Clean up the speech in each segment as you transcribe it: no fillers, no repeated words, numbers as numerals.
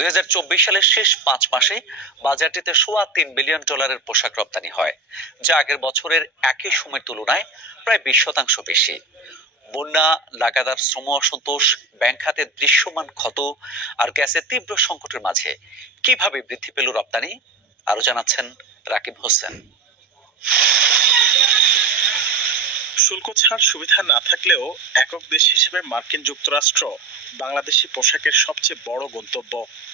2024 সালের শেষ 5 মাসে বাজারটিতে $3.25 বিলিয়ন পোশাক রপ্তানি হয়, যা আগের বছরের একই সময়ের তুলনায় প্রায় 20% বেশি। বন্যা, লাগাতার শ্রম অসন্তোষ, ব্যাংক খাতের দৃশ্যমান ক্ষত আর গ্যাসের তীব্র সংকটের মাঝে কিভাবে বৃদ্ধি পেল রপ্তানি, আরো জানাচ্ছেন রাকিব হোসেন। শুল্ক ছাড় সুবিধা না থাকলেও একক দেশ হিসেবে মার্কিন যুক্তরাষ্ট্র বাংলাদেশি পোশাকের সবচেয়ে বড় গন্তব্য।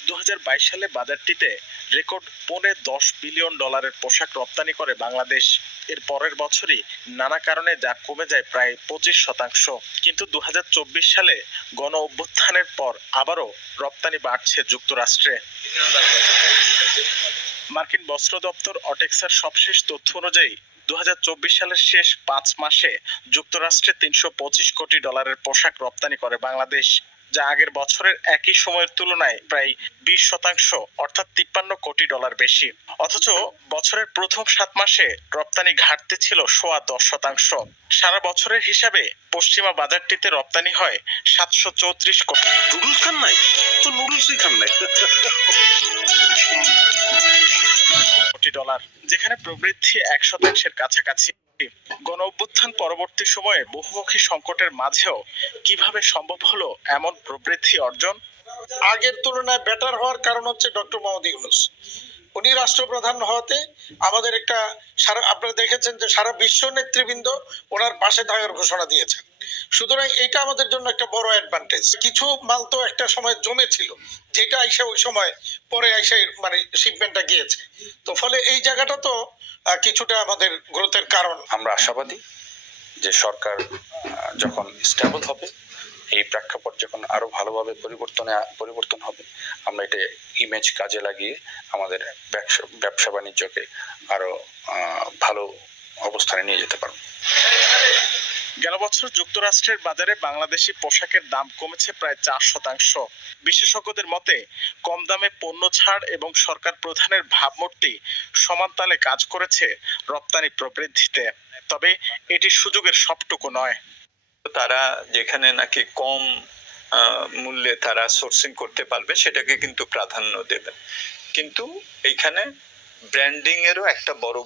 2022 সালে বাজারটিতে রেকর্ড $10 বিলিয়ন পোশাক রপ্তানি করে বাংলাদেশ। এর পরের বছরই নানা কারণে যা কমে যায় প্রায় 25%। কিন্তু 2024 সালে গণ অভ্যুত্থানের পর আবারও রপ্তানি বাড়ছে যুক্তরাষ্ট্রে। মার্কিন বস্ত্র দপ্তর অটেক্সার সবশেষ তথ্য অনুযায়ী 2024 সালের শেষ 5 মাসে যুক্তরাষ্ট্রে $325 কোটি পোশাক রপ্তানি করে বাংলাদেশ, যা আগের বছরের একই সময়ের তুলনায় প্রায় 20%, অর্থাৎ $53 কোটি বেশি। অথচ বছরের প্রথম 7 মাসে রপ্তানি ঘাটতি ছিল 10.5%। সারা বছরের হিসাবে পশ্চিমা বাজারটিতে রপ্তানি হয় $734 কোটি। নুডলস খান নাই তো নুডলসই খান নাই। যেখানে প্রবৃদ্ধি 1%-এর কাছাকাছি। গণ অভ্যুত্থান পরবর্তী সময়ে বহুমুখী সংকটের মাঝেও কিভাবে সম্ভব হলো এমন প্রবৃদ্ধি অর্জন? আগের তুলনায় বেটার হওয়ার কারণ হচ্ছে ডক্টর মোহাম্মদ ইউনূস। উনি রাষ্ট্রপ্রধান হওয়াতে আমাদের একটা আপনারা দেখেছেন যে সারা বিশ্ব নেতৃবৃন্দ ওনার পাশে থাকার ঘোষণা দিয়েছেন। সুতরাং এটা আমাদের জন্য একটা বড় অ্যাডভান্টেজ। কিছু মাল তো একটা সময় জমেছিল, যেটা আইসা ওই সময় পরে আইসা মানে শিপমেন্টটা গিয়েছে। তো ফলে এই জায়গাটা তো কিছুটা আমাদের গ্রোথের কারণ। আমরা আশাবাদী যে সরকার যখন স্টেবল হবে, এই প্রেক্ষাপট যখন আরো ভালোভাবে পরিবর্তন হবে, আমরা এটা ইমেজ কাজে লাগিয়ে আমাদের ব্যবসা বাণিজ্যকে আরো ভালো অবস্থানে নিয়ে যেতে পারবো। গেল বছর যুক্তরাষ্ট্রের বাজারে বাংলাদেশি পোশাকের দাম কমেছে প্রায় 4%। বিশেষজ্ঞদের মতে কম দামে পণ্য ছাড় এবং সরকার প্রধানের ভাবমূর্তি সমান তালে কাজ করেছে রপ্তানি প্রবৃদ্ধিতে। তবে এটি সুযোগের সবটুকু নয়। তারা যেখানে নাকি কম মূল্যে তারা সোর্সিং করতে পারবে সেটাকে কিন্তু প্রাধান্য দেবেন, কিন্তু এইখানে ব্র্যান্ডিং এরও একটা বড়